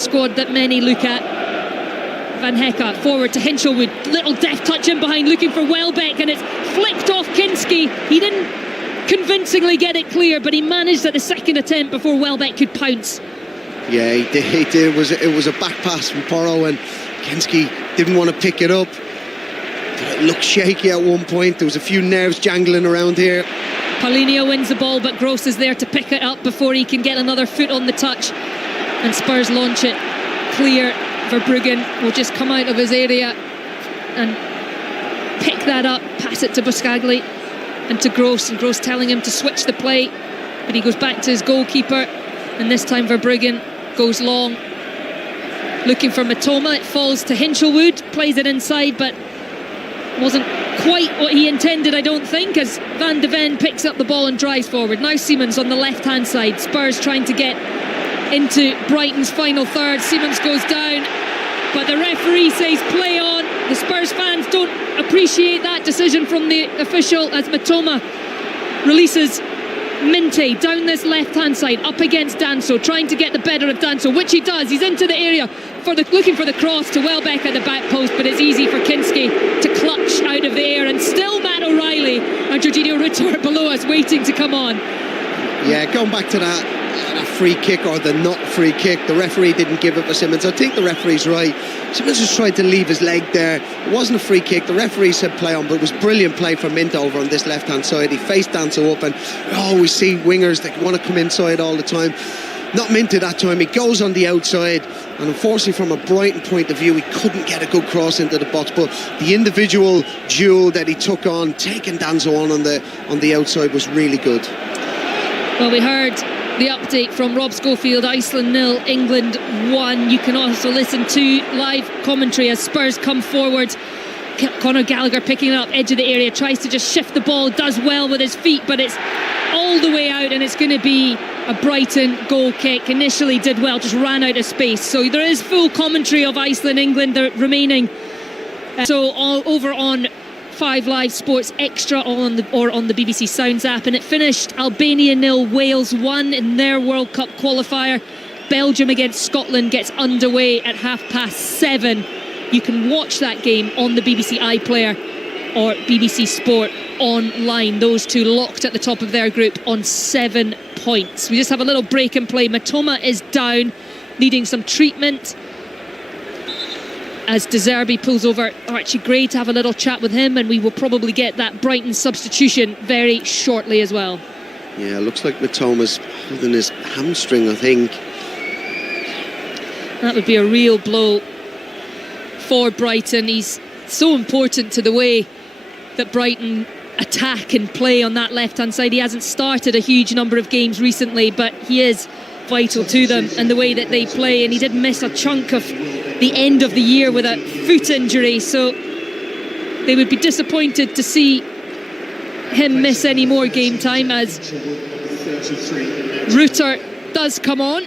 squad that many look at. Van Hecke forward to Hinchelwood, little deft touch in behind looking for Welbeck, and it's flicked off Kinski. He didn't convincingly get it clear, but he managed at the second attempt before Welbeck could pounce. Yeah, he did. It was a back pass from Porro, and Kinski didn't want to pick it up. It looked shaky at one point. There was a few nerves jangling around here. Paulinho wins the ball, but Gross is there to pick it up before he can get another foot on the touch, and Spurs launch it clear. Verbruggen will just come out of his area and pick that up, pass it to Buscagli and to Gross, and Gross telling him to switch the play, but he goes back to his goalkeeper, and this time Verbruggen goes long looking for Mitoma. It falls to Hinchelwood, plays it inside, but wasn't quite what he intended, I don't think, as Van de Ven picks up the ball and drives forward. Now Siemens on the left hand side. Spurs trying to get into Brighton's final third. Siemens goes down, but the referee says play on. The Spurs fans don't appreciate that decision from the official, as Mitoma releases Minte down this left hand side up against Danso, trying to get the better of Danso, which he does. He's into the area looking for the cross to Welbeck at the back post, but it's easy for Kinski to clutch out of the air, and still Matt O'Reilly and Jorginho Rutter below us waiting to come on. Yeah, going back to that free kick, or the not free kick, the referee didn't give it for Simmons. I think the referee's right. Simmons just tried to leave his leg there. It wasn't a free kick. The referee said play on, but it was brilliant play from Minte over on this left hand side. He faced Danso up, and we see wingers that want to come inside all the time. Not Minte that time. He goes on the outside, and unfortunately from a Brighton point of view, he couldn't get a good cross into the box, but the individual duel that he took on, taking Danso on the outside, was really good. Well, we heard the update from Rob Schofield. Iceland 0, England 1. You can also listen to live commentary as Spurs come forward. Conor Gallagher picking it up, edge of the area, tries to just shift the ball, does well with his feet, but it's all the way out, and it's going to be a Brighton goal kick. Initially did well, just ran out of space. So there is full commentary of Iceland, England, the remaining. So all over on 5 Live Sports Extra on the BBC Sounds app, and it finished Albania 0, Wales 1 in their World Cup qualifier. Belgium against Scotland gets underway at 7:30. You can watch that game on the BBC iPlayer or BBC Sport online. Those two locked at the top of their group on 7 points. We just have a little break and play. Mitoma is down, needing some treatment, as De Zerbi pulls over Archie Gray to have a little chat with him, and we will probably get that Brighton substitution very shortly as well. Yeah, it looks like Mitoma's holding his hamstring, I think. That would be a real blow for Brighton. He's so important to the way that Brighton attack and play on that left-hand side. He hasn't started a huge number of games recently, but he is vital to them and the way that they play, and he did miss a chunk of the end of the year with a foot injury, so they would be disappointed to see him miss any more game time, as Rutter does come on,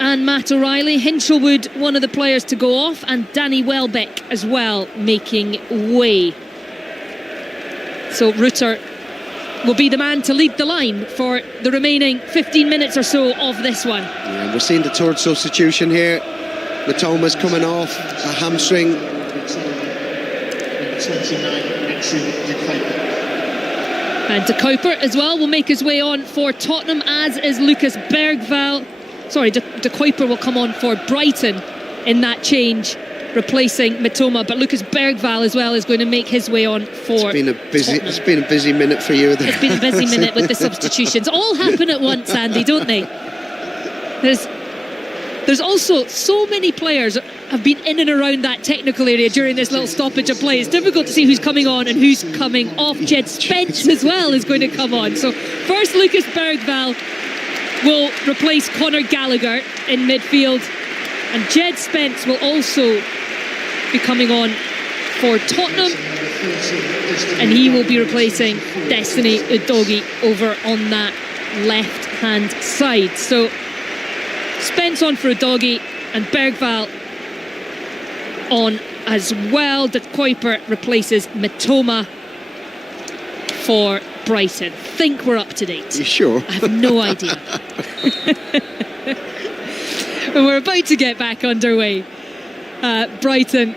and Matt O'Reilly. Hinchelwood, one of the players to go off, and Danny Welbeck as well making way. So Rutter will be the man to lead the line for the remaining 15 minutes or so of this one. Yeah, we're seeing the third substitution here. Mitoma's coming off a hamstring. And De Kuyper as well will make his way on for Tottenham, as is Lucas Bergwijn. Sorry, De Kuyper will come on for Brighton in that change, replacing Mitoma, but Lucas Bergwijn as well is going to make his way on for Tottenham. It's been a busy minute for you there. It's been a busy minute with the substitutions. All happen at once, Andy, don't they? There's also so many players have been in and around that technical area during this little stoppage of play. It's difficult to see who's coming on and who's coming off. Jed Spence as well is going to come on. So first, Lucas Bergwijn will replace Conor Gallagher in midfield, and Jed Spence will also be coming on for Tottenham, and he will be replacing Destiny Udogie over on that left hand side. So Spence on for Udogie and Bergwijn on as well. De Kuyper replaces Mitoma for Brighton. Think we're up to date. You sure? I have no idea. And we're about to get back underway. Brighton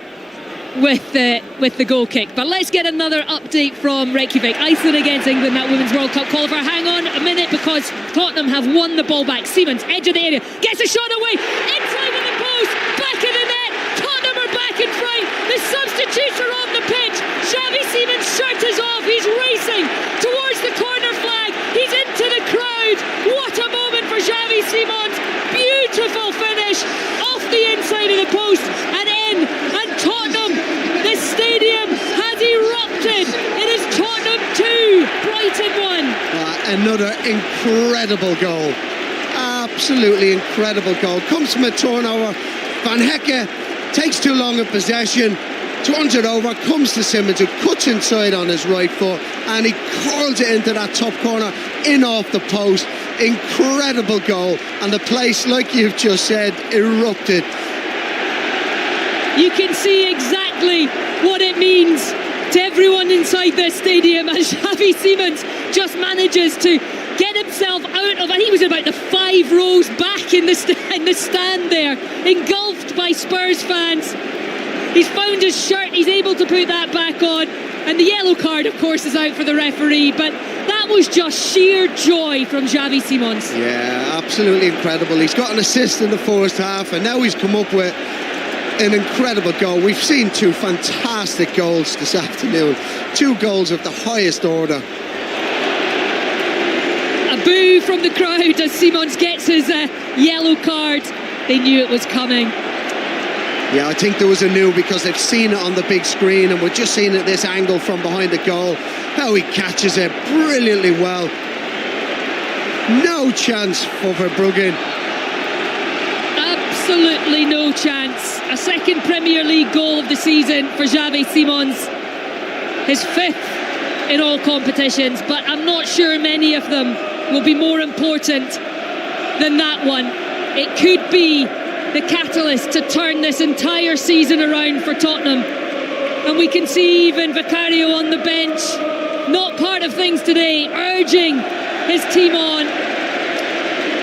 with the goal kick. But let's get another update from Reykjavik. Iceland against England, that Women's World Cup qualifier. Hang on a minute, because Tottenham have won the ball back. Siemens, edge of the area, gets a shot away, inside with the post, back in the net. Tottenham are back in front. The substitutes are on the pitch. Xavi Siemens' shirt is off. He's racing towards the corner flag. He's into the crowd. What a moment for Xavi Siemens. Beautiful finish off the inside of the post and in. And Tottenham, the stadium has erupted. It is Tottenham 2, Brighton 1. Another incredible goal. Absolutely incredible goal. Comes from a turnover. Van Hecke takes too long in possession, turns it over, comes to Simmons, who cuts inside on his right foot, and he curls it into that top corner, in off the post. Incredible goal, and the place, like you've just said, erupted. You can see exactly what it means to everyone inside this stadium as Xavi Siemens just manages to get himself out of, I think he was about the 5 rows back in the stand there, engulfed by Spurs fans. He's found his shirt, he's able to put that back on, and the yellow card, of course, is out for the referee, but that was just sheer joy from Xavi Siemens. Yeah, absolutely incredible. He's got an assist in the first half, and now he's come up with an incredible goal. We've seen 2 fantastic goals this afternoon, 2 goals of the highest order. A boo from the crowd as Siemens gets his yellow card. They knew it was coming. Yeah, I think there was a new, because they've seen it on the big screen, and we're just seeing it at this angle from behind the goal. How he catches it brilliantly well. No chance for Verbruggen. Absolutely no chance. A second Premier League goal of the season for Xavi Siemens. His 5th in all competitions, but I'm not sure many of them will be more important than that one. It could be the catalyst to turn this entire season around for Tottenham. And we can see even Vicario on the bench, not part of things today, urging his team on.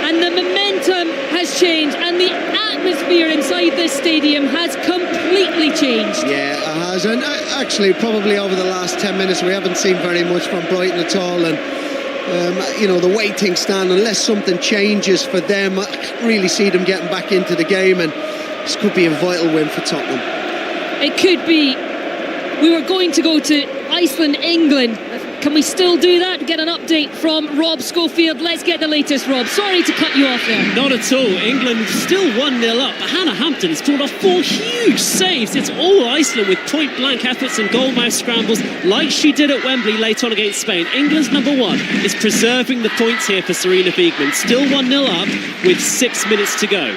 And the momentum has changed, and the atmosphere inside this stadium has completely changed. Yeah, it has. And actually, probably over the last 10 minutes, we haven't seen very much from Brighton at all. And you know, the way things stand, unless something changes for them, I can't really see them getting back into the game, and this could be a vital win for Tottenham. It could be. We were going to go to Iceland, England. Can we still do that? Get an update from Rob Schofield. Let's get the latest, Rob. Sorry to cut you off there. Not at all. England still 1-0 up, but Hannah Hampton has pulled off 4 huge saves. It's all Iceland with point-blank efforts and goal-mouth scrambles like she did at Wembley late on against Spain. England's number 1 is preserving the points here for Serena Wiegman. Still 1-0 up with 6 minutes to go.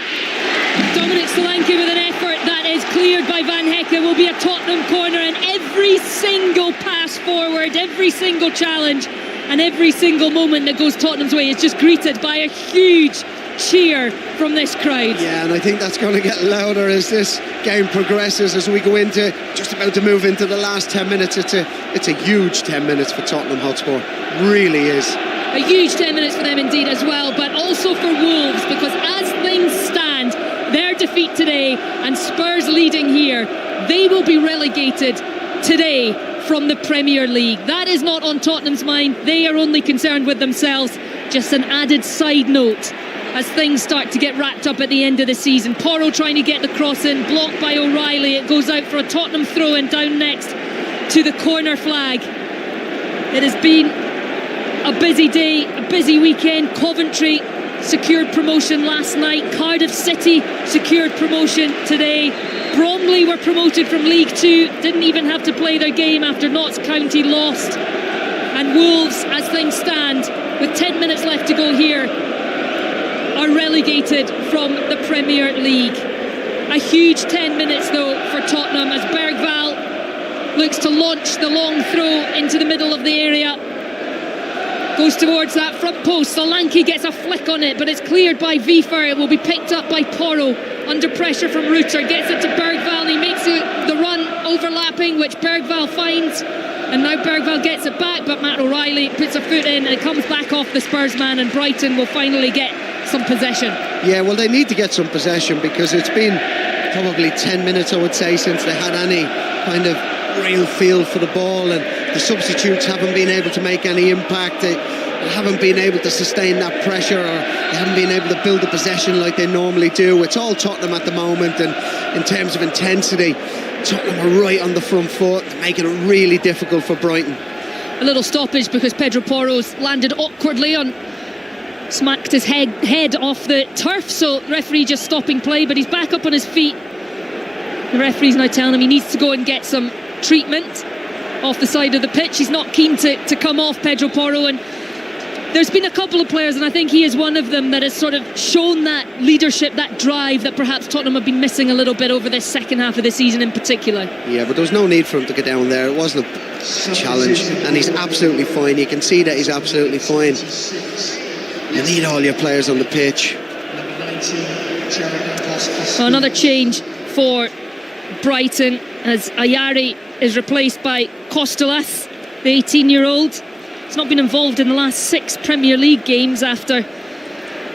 Dominic Solanke with an effort that is cleared by Van Hecke. Will be a Tottenham corner, and every single pass forward, every single challenge and every single moment that goes Tottenham's way is just greeted by a huge cheer from this crowd. Yeah, and I think that's going to get louder as this game progresses, as we go into, just about to move into the last 10 minutes. It's a huge 10 minutes for Tottenham Hotspur. Really is. A huge 10 minutes for them indeed as well, but also for Wolves, because as things stand, their defeat today and Spurs leading here, they will be relegated today from the Premier League. That is not on Tottenham's mind. They are only concerned with themselves. Just an added side note as things start to get wrapped up at the end of the season. Porro trying to get the cross in, blocked by O'Reilly. It goes out for a Tottenham throw-in down next to the corner flag. It has been a busy day, a busy weekend. Coventry secured promotion last night. Cardiff City secured promotion today. Bromley were promoted from League 2, didn't even have to play their game after Notts County lost. And Wolves, as things stand, with 10 minutes left to go here, are relegated from the Premier League. A huge 10 minutes though for Tottenham as Bergvall looks to launch the long throw into the middle of the area. Goes towards that front post. Solanke gets a flick on it, but it's cleared by Vifer. It will be picked up by Porro under pressure from Rutter. Gets it to Bergvall. He makes the run overlapping, which Bergvall finds. And now Bergvall gets it back, but Matt O'Reilly puts a foot in and it comes back off the Spurs man, and Brighton will finally get some possession. Yeah, well, they need to get some possession because it's been probably 10 minutes, I would say, since they had any kind of real feel for the ball, and the substitutes haven't been able to make any impact. They haven't been able to sustain that pressure, or they haven't been able to build the possession like they normally do. It's all Tottenham at the moment, and in terms of intensity, Tottenham are right on the front foot, making it really difficult for Brighton. A little stoppage because Pedro Porro's landed awkwardly on, smacked his head off the turf, so the referee just stopping play, but he's back up on his feet. The referee's now telling him he needs to go and get some treatment off the side of the pitch. He's not keen to come off, Pedro Porro, and there's been a couple of players, and I think he is one of them, that has sort of shown that leadership, that drive that perhaps Tottenham have been missing a little bit over this second half of the season in particular. Yeah, but there was no need for him to get down there. It wasn't a challenge, and he's absolutely fine. You can see that he's absolutely fine. You need all your players on the pitch. Well, another change for Brighton as Ayari is replaced by Costellas, the 18-year-old. He's not been involved in the last 6 Premier League games after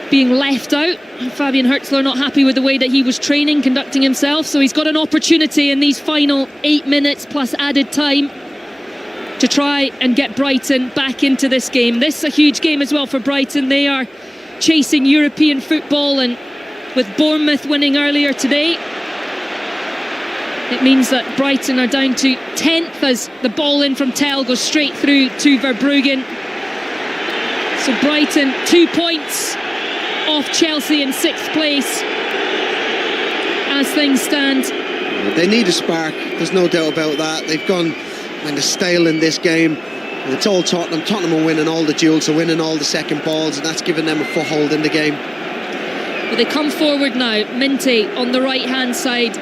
being left out. Fabian Hertzler not happy with the way that he was training, conducting himself, so he's got an opportunity in these final 8 minutes plus added time to try and get Brighton back into this game. This is a huge game as well for Brighton. They are chasing European football, and with Bournemouth winning earlier today, it means that Brighton are down to 10th as the ball in from Tell goes straight through to Verbruggen. So Brighton 2 points off Chelsea in 6th place as things stand. They need a spark, there's no doubt about that. They've gone kind of stale in this game. And it's all Tottenham. Tottenham are winning all the duels, are winning all the second balls, and that's given them a foothold in the game. But they come forward now. Minte on the right-hand side,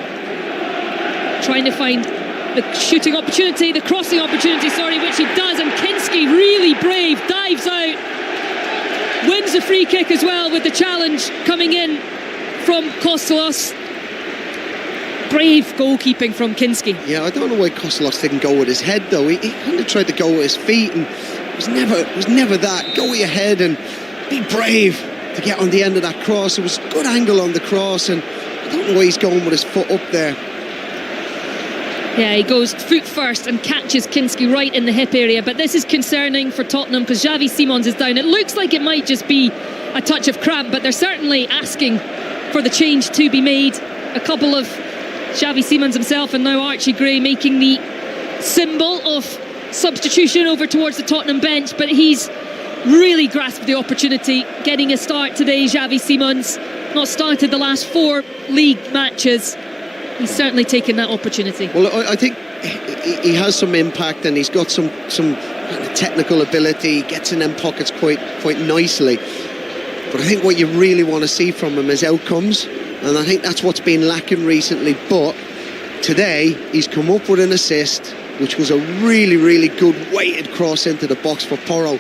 trying to find the shooting opportunity, the crossing opportunity, which he does, and Kinski, really brave, dives out, wins the free kick as well with the challenge coming in from Costellos. Brave goalkeeping from Kinski. Yeah, I don't know why Costellos didn't go with his head though. He kind of tried to go with his feet, and it was never that. Go with your head and be brave to get on the end of that cross. It was a good angle on the cross, and I don't know why he's going with his foot up there. Yeah, he goes foot first and catches Kinski right in the hip area. But this is concerning for Tottenham because Xavi Simons is down. It looks like it might just be a touch of cramp, but they're certainly asking for the change to be made. A couple of Xavi Simons himself and now Archie Gray making the symbol of substitution over towards the Tottenham bench, but he's really grasped the opportunity, getting a start today. Xavi Simons not started the last 4 league matches. He's certainly taken that opportunity. Well, I think he has some impact, and he's got some technical ability. He gets in them pockets quite nicely. But I think what you really want to see from him is outcomes, and I think that's what's been lacking recently. But today he's come up with an assist, which was a really, really good weighted cross into the box for Porro,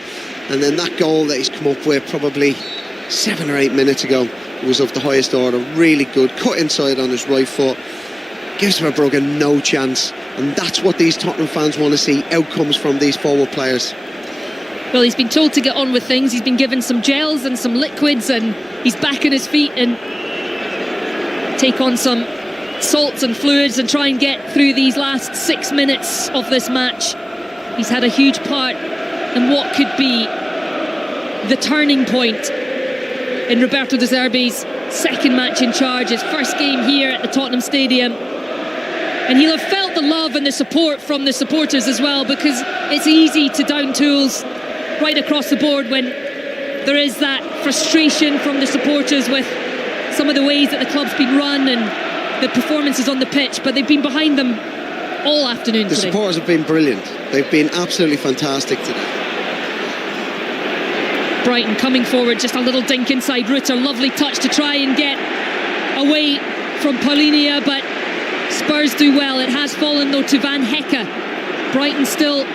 and then that goal that he's come up with probably 7 or 8 minutes ago was of the highest order. Really good, cut inside on his right foot, gives Verbruggen no chance, and that's what these Tottenham fans want to see, outcomes from these forward players. Well, he's been told to get on with things. He's been given some gels and some liquids, and he's back on his feet and take on some salts and fluids and try and get through these last 6 minutes of this match. He's had a huge part in what could be the turning point in Roberto De Zerbi's second match in charge, his first game here at the Tottenham Stadium. And he'll have felt the love and the support from the supporters as well, because it's easy to down tools right across the board when there is that frustration from the supporters with some of the ways that the club's been run and the performances on the pitch, but they've been behind them all afternoon today. The supporters have been brilliant. They've been absolutely fantastic today. Brighton coming forward, just a little dink inside Rutter, lovely touch to try and get away from Paulinia, but Spurs do well. It has fallen though to Van Hecke. Brighton still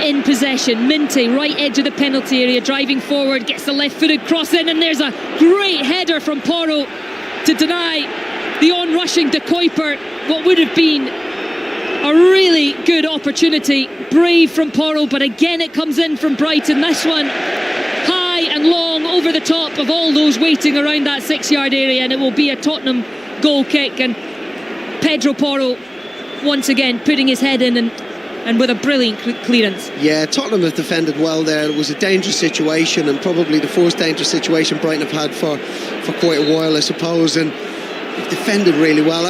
in possession. Minte, right edge of the penalty area, driving forward, gets the left-footed cross in, and there's a great header from Porro to deny the on-rushing De Kuiper what would have been a really good opportunity. Brave from Porro, but again it comes in from Brighton. This one high and long over the top of all those waiting around that 6-yard area, and it will be a Tottenham goal kick. And Pedro Porro once again putting his head in and with a brilliant clearance. Yeah, Tottenham have defended well there. It was a dangerous situation, and probably the first dangerous situation Brighton have had for quite a while, I suppose, and they've defended really well.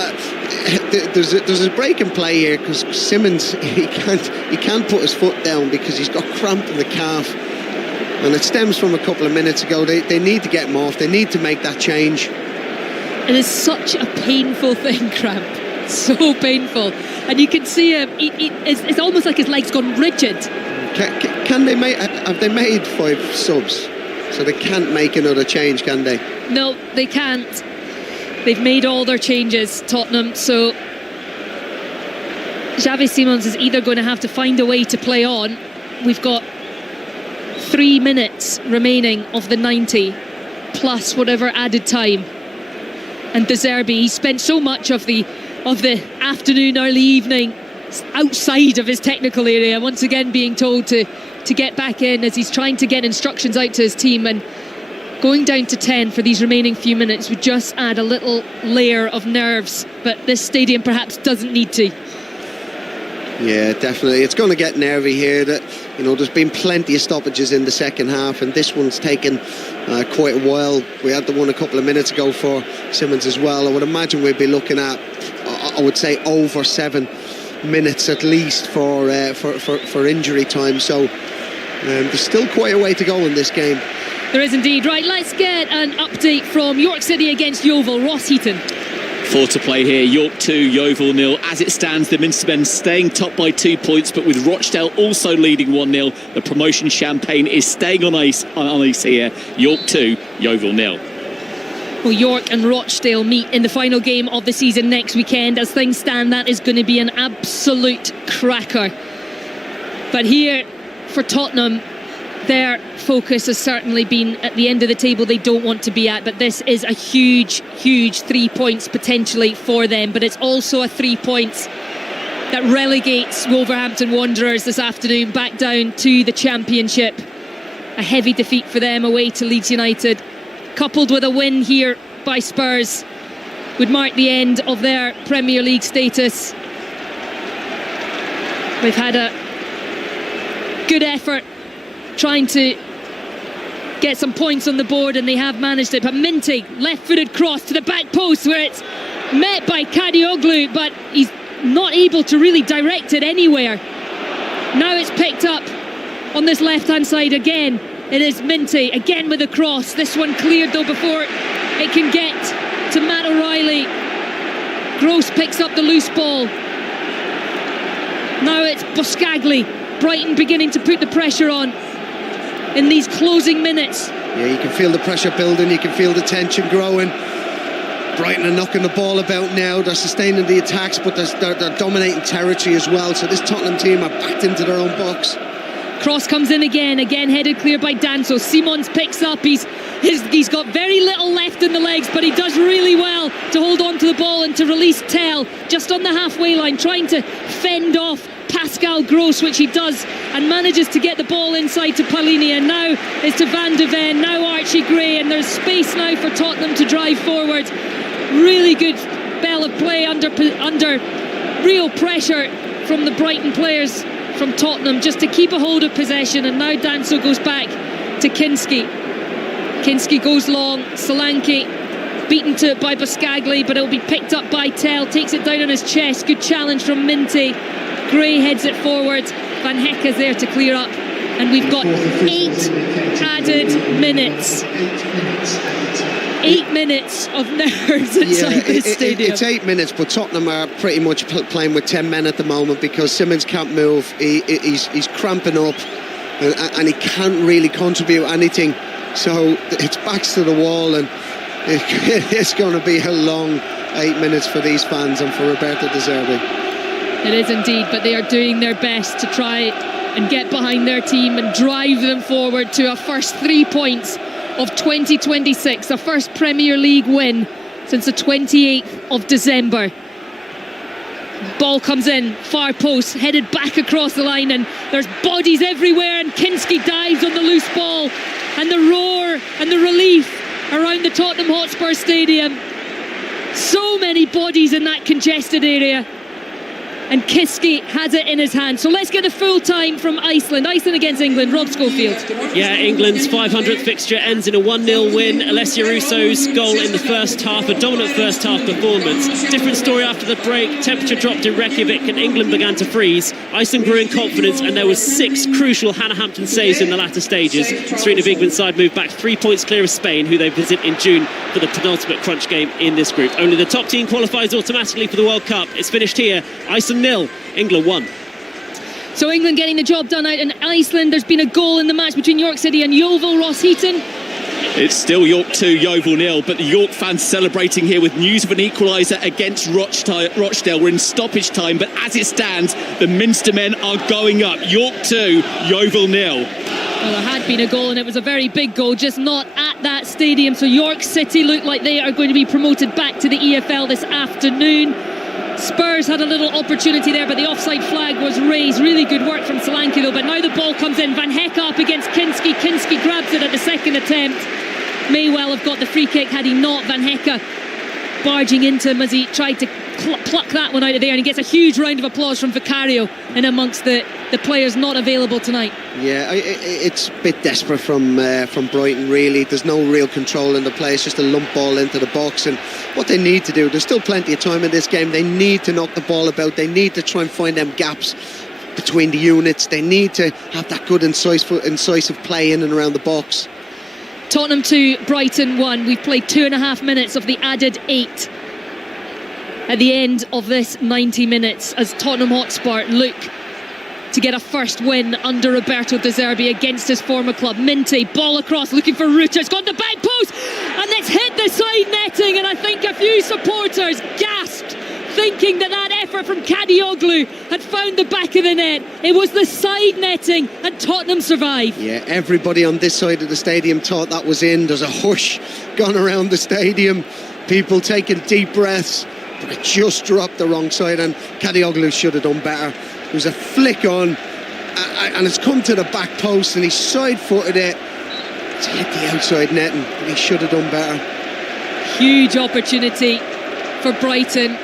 There's a break in play here because Simmons, he can't put his foot down because he's got cramp in the calf, and it stems from a couple of minutes ago. They need to get him off. They need to make that change. It is such a painful thing, cramp. So painful, and you can see him. It's almost like his leg's gone rigid. Can they make? Have they made 5 subs? So they can't make another change, can they? No, they can't. They've made all their changes, Tottenham. So Xavi Simons is either going to have to find a way to play on. We've got 3 minutes remaining of the 90, plus whatever added time. And De Zerbi, he spent so much of the afternoon, early evening outside of his technical area, once again being told to get back in as he's trying to get instructions out to his team. And going down to 10 for these remaining few minutes would just add a little layer of nerves, but this stadium perhaps doesn't need to. Yeah, definitely. It's going to get nervy here. There's been plenty of stoppages in the second half, and this one's taken quite a while. We had the one a couple of minutes ago for Simmons as well. I would imagine we'd be looking at, I would say, over 7 minutes at least for injury time. So there's still quite a way to go in this game. There is indeed. Right, let's get an update from York City against Yeovil. Ross Heaton. 4 to play here. York 2, Yeovil 0. As it stands, the Minstermen staying top by 2 points, but with Rochdale also leading 1-0. The promotion champagne is staying on ice here. York 2, Yeovil 0. Well, York and Rochdale meet in the final game of the season next weekend. As things stand, that is going to be an absolute cracker. But here, for Tottenham, their focus has certainly been at the end of the table they don't want to be at, but this is a huge 3 points potentially for them. But it's also a 3 points that relegates Wolverhampton Wanderers this afternoon back down to the Championship. A heavy defeat for them away to Leeds United, coupled with a win here by Spurs, would mark the end of their Premier League status. We've had a good effort trying to get some points on the board, and they have managed it. But Minty, left-footed cross to the back post, where it's met by Kadioglu, but he's not able to really direct it anywhere. Now it's picked up on this left-hand side again. It is Minty again with a cross. This one cleared though before it can get to Matt O'Reilly. Gross picks up the loose ball. Now it's Boscagli. Brighton beginning to put the pressure on in these closing minutes. Yeah, you can feel the pressure building, you can feel the tension growing. Brighton are knocking the ball about now. They're sustaining the attacks, but they're dominating territory as well. So this Tottenham team are backed into their own box. Cross comes in again headed clear by Danso. Simons picks up. He's got very little left in the legs, but he does really well to hold on to the ball and to release Tell just on the halfway line, trying to fend off Pascal Gross, which he does, and manages to get the ball inside to Palini. And now it's to Van de Ven, now Archie Gray, and there's space now for Tottenham to drive forward. Really good spell of play under real pressure from the Brighton players from Tottenham, just to keep a hold of possession. And now Danso goes back to Kinski. Kinski goes long. Solanke beaten to it by Boscagli, but it'll be picked up by Tell. Takes it down on his chest. Good challenge from Minty. Gray heads it forward. Van Hecke's there to clear up. And we've got 8 added minutes. 8 minutes of nerves inside this stadium. It's 8 minutes, but Tottenham are pretty much playing with 10 men at the moment because Simmons can't move. He's cramping up, and he can't really contribute anything. So it's backs to the wall, and it's going to be a long 8 minutes for these fans and for Roberto De Zerbi. It is indeed, but they are doing their best to try and get behind their team and drive them forward to a first 3 points of 2026, a first Premier League win since the 28th of December. Ball comes in, far post, headed back across the line, and there's bodies everywhere, and Kinski dives on the loose ball. and the roar and the relief around the Tottenham Hotspur Stadium. So many bodies in that congested area, and Kiski has it in his hand. So let's get the full time from Iceland against England. Rob Schofield. Yeah, England's 500th fixture ends in a 1-0 win. Alessia Russo's goal in the first half, a dominant first half performance. Different story after the break. Temperature dropped in Reykjavik and England began to freeze. Iceland grew in confidence, and there was 6 crucial Hannah Hampton saves in the latter stages. Serena Wigman's side moved back 3 points clear of Spain, who they visit in June for the penultimate crunch game in this group. Only the top team qualifies automatically for the World Cup. It's finished here. Iceland 0, England 1. So England getting the job done out in Iceland. There's been a goal in the match between York City and Yeovil. Ross Heaton. It's still York 2, Yeovil 0, but the York fans celebrating here with news of an equaliser against Rochdale. We're in stoppage time, but as it stands, the Minster men are going up. York 2, Yeovil 0. Well, there had been a goal, and it was a very big goal, just not at that stadium. So York City look like they are going to be promoted back to the EFL this afternoon. Spurs had a little opportunity there, but the offside flag was raised. Really good work from Solanke though, but now the ball comes in. Van Hecke up against Kinski. Kinski grabs it at the second attempt. May well have got the free kick had he not. Van Hecke barging into him as he tried to pluck that one out of there, and he gets a huge round of applause from Vicario in amongst the players not available tonight. Yeah, it's a bit desperate from Brighton, really. There's no real control in the play. It's just a lump ball into the box, and what they need to do, there's still plenty of time in this game, they need to knock the ball about. They need to try and find them gaps between the units. They need to have that good incisive play in and around the box. Tottenham 2, Brighton 1. We've played 2.5 minutes of the added 8 at the end of this 90 minutes as Tottenham Hotspur look to get a first win under Roberto De Zerbi against his former club. Minty, ball across, looking for Ruta. It's gone to the back post, and it's hit the side netting, and I think a few supporters gasped, thinking that effort from Kadioglu had found the back of the net. It was the side netting, and Tottenham survived. Yeah, everybody on this side of the stadium thought that was in. There's a hush gone around the stadium, people taking deep breaths, but it just dropped the wrong side, and Kadioglu should have done better. There was a flick on, and it's come to the back post, and he side-footed it. It's hit the outside netting, but he should have done better. Huge opportunity for Brighton,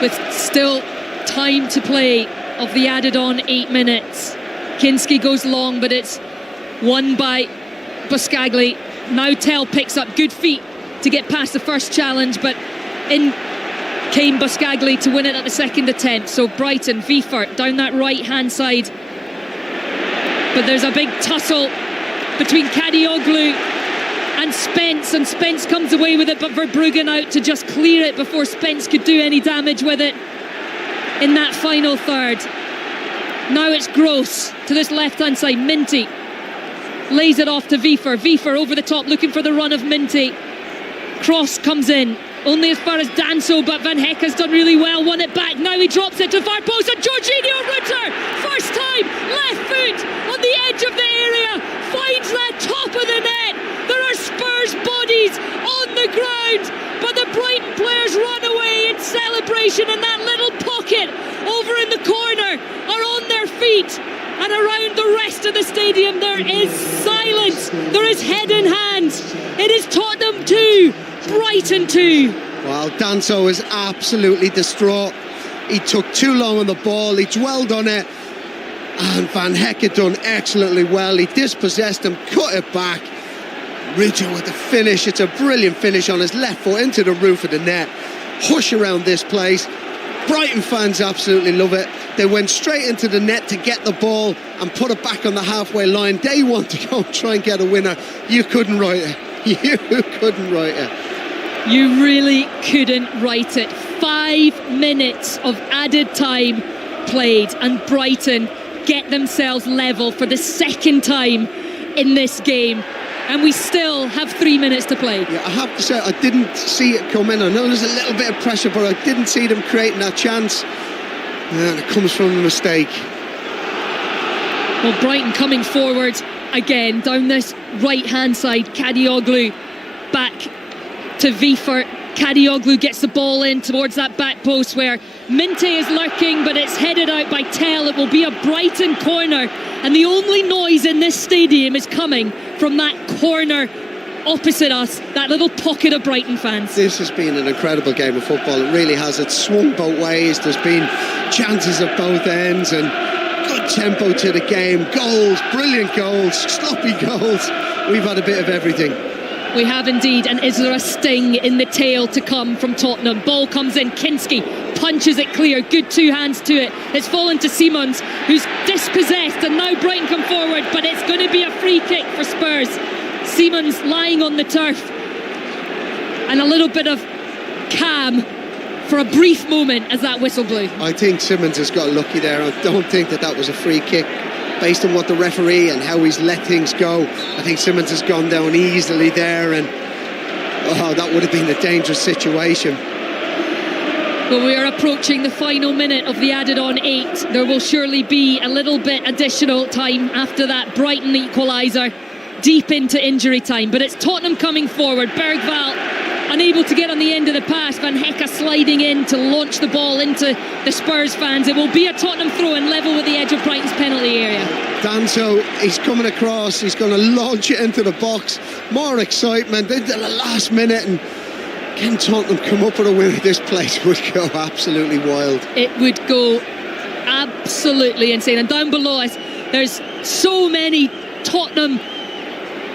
with still time to play of the added on 8 minutes. Kinski goes long, but it's won by Buscagli. Now Tell picks up good feet to get past the first challenge, but in came Buscagli to win it at the second attempt. So Brighton, Viefert down that right hand side, but there's a big tussle between Kadioglu and Spence comes away with it, but Verbruggen out to just clear it before Spence could do any damage with it in that final third. Now it's Gross to this left hand side. Minty lays it off to Wiefer over the top, looking for the run of Minty. Cross comes in only as far as Danso, but Van Hecke's done really well, won it back. Now he drops it to far post, and Jorginho Rutter, first time, left foot on the edge of the area, finds that top of the net. There are Spurs bodies on the ground, but the Brighton players run away in celebration, and that little pocket over in the corner are on their feet, and around the rest of the stadium there is silence, there is head in hand. It is Tottenham 2, Brighton 2. Well, Danso is absolutely distraught. He took too long on the ball, he dwelled on it, and Van Hecke done excellently well. He dispossessed him, cut it back. Ridger with the finish. It's a brilliant finish on his left foot into the roof of the net. Hush around this place. Brighton fans absolutely love it. They went straight into the net to get the ball and put it back on the halfway line. They want to go and try and get a winner. You couldn't write it. You couldn't write it. You really couldn't write it. 5 minutes of added time played, and Brighton get themselves level for the second time in this game. And we still have 3 minutes to play. Yeah, I have to say, I didn't see it come in. I know there's a little bit of pressure, but I didn't see them creating that chance. And it comes from a mistake. Well, Brighton coming forward again down this right-hand side. Kadioglu back to Wiefer. Kadioglu gets the ball in towards that back post where Minte is lurking, but it's headed out by Tell. It will be a Brighton corner, and the only noise in this stadium is coming from that corner opposite us, that little pocket of Brighton fans. This has been an incredible game of football. It really has. It's swung both ways. There's been chances at both ends and good tempo to the game. Goals, brilliant goals, sloppy goals. We've had a bit of everything. We have indeed. And is there a sting in the tail to come from Tottenham? Ball comes in, Kinski punches it clear, good two hands to it. It's fallen to Simons, who's dispossessed, and now Brighton come forward, but it's going to be a free kick for Spurs. Simons lying on the turf, and a little bit of calm for a brief moment as that whistle blew. I think Simons has got lucky there. I don't think that was a free kick. Based on what the referee and how he's let things go, I think Simons has gone down easily there, and that would have been a dangerous situation. Well, we are approaching the final minute of the added on 8. There will surely be a little bit additional time after that Brighton equaliser, deep into injury time, but it's Tottenham coming forward. Bergvall unable to get on the end of the pass, Van Hecke sliding in to launch the ball into the Spurs fans. It will be a Tottenham throw in level with the edge of Brighton's penalty area. Danso, he's coming across, he's going to launch it into the box. More excitement into the last minute, and can Tottenham come up with a win? This place would go absolutely wild. It would go absolutely insane. And down below us, there's so many Tottenham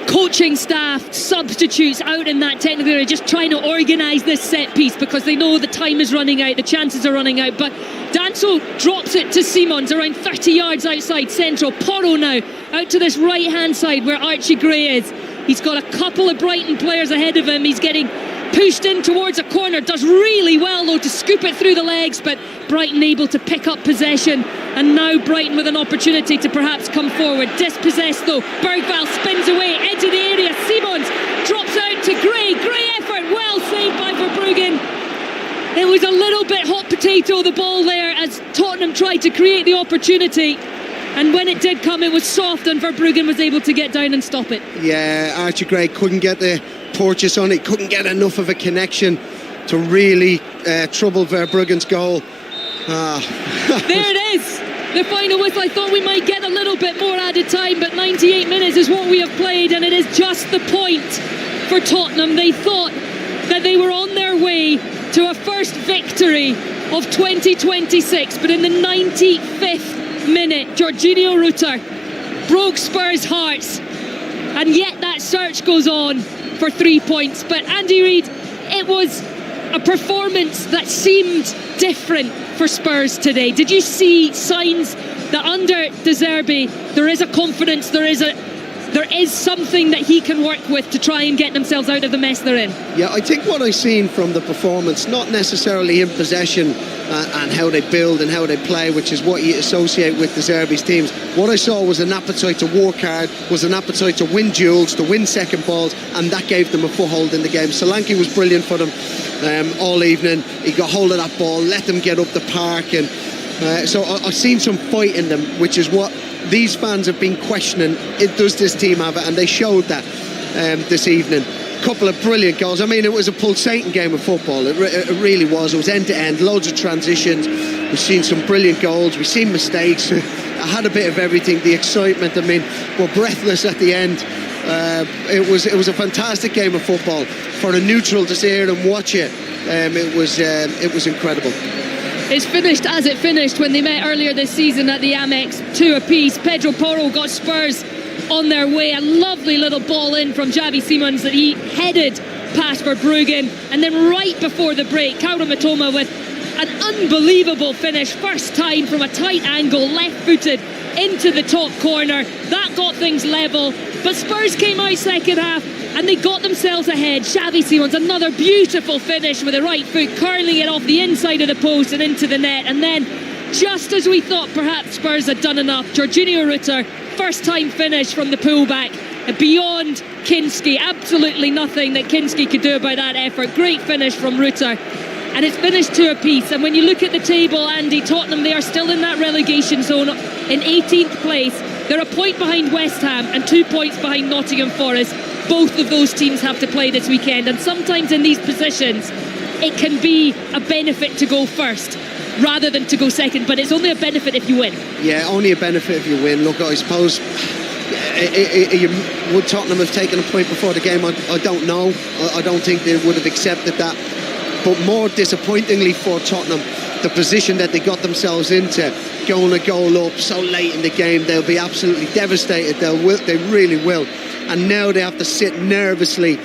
coaching staff, substitutes out in that technical area, just trying to organise this set piece because they know the time is running out, the chances are running out. But Danso drops it to Simons around 30 yards outside central. Porro now out to this right hand side where Archie Gray is. He's got a couple of Brighton players ahead of him. He's getting pushed in towards a corner, does really well though to scoop it through the legs, but Brighton able to pick up possession, and now Brighton with an opportunity to perhaps come forward. Dispossessed though, Bergvall spins away, edge of the area, Simons drops out to Gray, great effort, well saved by Verbruggen. It was a little bit hot potato, the ball there, as Tottenham tried to create the opportunity, and when it did come it was soft and Verbruggen was able to get down and stop it. Yeah, Archie Gray couldn't get the purchase on it, couldn't get enough of a connection to really trouble Verbruggen's goal. There it is, the final whistle. I thought we might get a little bit more added time, but 98 minutes is what we have played, and it is just the point for Tottenham. They thought that they were on their way to a first victory of 2026, but in the 95th minute, Jorginho Rutter broke Spurs' hearts, and yet that search goes on for 3 points. But Andy Reid, it was a performance that seemed different for Spurs today. Did you see signs that under De Zerbi there is a confidence, there is something that he can work with to try and get themselves out of the mess they're in? Yeah, I think what I've seen from the performance, not necessarily in possession and how they build and how they play, which is what you associate with De Zerbi's teams. What I saw was an appetite to work hard, was an appetite to win duels, to win second balls, and that gave them a foothold in the game. Solanke was brilliant for them all evening. He got hold of that ball, let them get up the park, and so I've seen some fight in them, which is what these fans have been questioning. Does this team have it? And they showed that this evening. Couple of brilliant goals. I mean, it was a pulsating game of football. It really was. It was end to end, loads of transitions. We've seen some brilliant goals. We've seen mistakes. I had a bit of everything. The excitement. I mean, we're breathless at the end. It was a fantastic game of football. For a neutral to sit here and watch it, it was incredible. It's finished as it finished when they met earlier this season at the Amex, 2 apiece. Pedro Porro got Spurs on their way. A lovely little ball in from Xavi Simons that he headed past Verbruggen, and then right before the break, Kaoru Mitoma with an unbelievable finish, first time from a tight angle, left-footed into the top corner. That got things level, but Spurs came out second half and they got themselves ahead. Xavi Simons, another beautiful finish with the right foot, curling it off the inside of the post and into the net. And then, just as we thought perhaps Spurs had done enough, Jorginho Rutter, first time finish from the pullback, beyond Kinski. Absolutely nothing that Kinski could do about that effort. Great finish from Rutter. And it's finished 2 apiece. And when you look at the table, Andy, Tottenham, they are still in that relegation zone in 18th place. They're a point behind West Ham and 2 points behind Nottingham Forest. Both of those teams have to play this weekend, and sometimes in these positions it can be a benefit to go first rather than to go second, but it's only a benefit if you win. Yeah, only a benefit if you win. Look, I suppose would Tottenham have taken a point before the game? I don't know. I don't think they would have accepted that. But more disappointingly for Tottenham, the position that they got themselves into, going a goal up so late in the game, they'll be absolutely devastated. They really will. And now they have to sit nervously.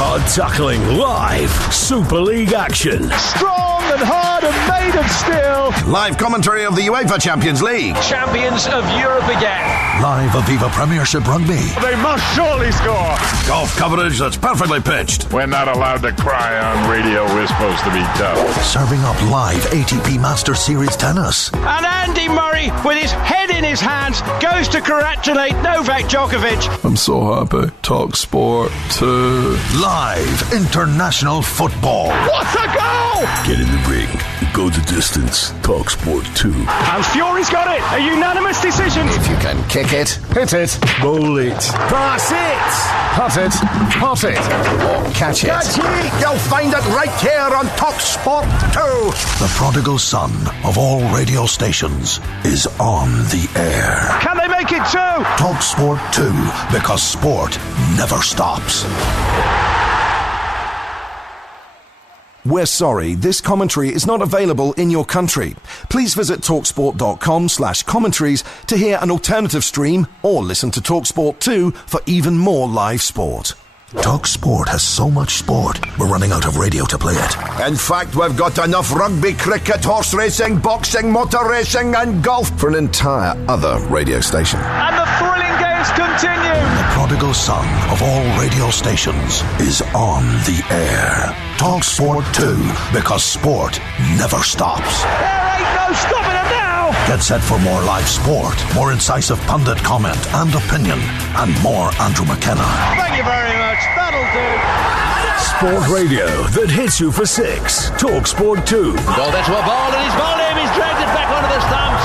Hard tackling live. Super League action. Strong and hard and made of steel. Live commentary of the UEFA Champions League. Champions of Europe again. Live Aviva Premiership Rugby. They must surely score. Golf coverage that's perfectly pitched. We're not allowed to cry on radio. We're supposed to be tough. Serving up live ATP Masters Series tennis. And Andy Murray, with his head in his hands, goes to congratulate Novak Djokovic. I'm so happy. Talk Sport 2. Live international football. What a goal! Get in the ring. Go the distance. Talk Sport 2. And Fury's got it. A unanimous decision. If you can kick it, Hit it. Bowl it. Pass it. Putt it. Pot it. or catch it. You'll find it right here on Talk Sport 2. The prodigal son of all radio stations is on the air. Can they make it 2? Talk Sport 2, because sport never stops. We're sorry, this commentary is not available in your country. Please visit talksport.com/commentaries to hear an alternative stream or listen to TalkSport 2 for even more live sport. Talk Sport has so much sport, we're running out of radio to play it. In fact, we've got enough rugby, cricket, horse racing, boxing, motor racing and golf For an entire other radio station. And the thrilling games continue. The prodigal son of all radio stations is on the air. Talk Sport 2, because sport never stops. There ain't no stopping them now. Get set for more live sport, more incisive pundit comment and opinion, and more Andrew McKenna. Thank you very much. That'll do. Sport radio that hits you for 6. Talk Sport 2. Ball there to a ball, and he's bowled him. He's dragged it back onto the stumps.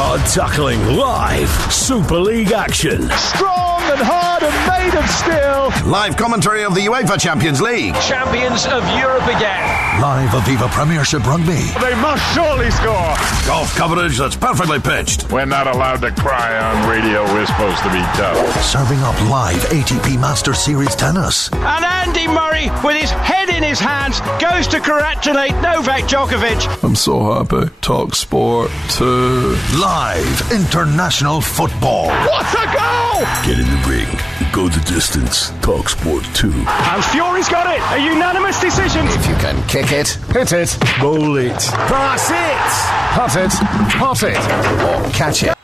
Hard tackling live. Super League action. Strong and hard and made of steel. Live commentary of the UEFA Champions League. Champions of Europe again. Live Aviva Premiership Rugby. They must surely score. Golf coverage that's perfectly pitched. We're not allowed to cry on radio. We're supposed to be tough. Serving up live ATP Masters Series tennis. And Andy Murray, with his head in his hands, goes to congratulate Novak Djokovic. I'm so happy. Talk Sport 2. Live international football. What a goal! Get in the ring. Go the distance. Talk Sport 2. And Fury's got it. A unanimous decision. If you can kick it, Hit it. Bowl it. Pass it. Putt it. Pot it. or catch it.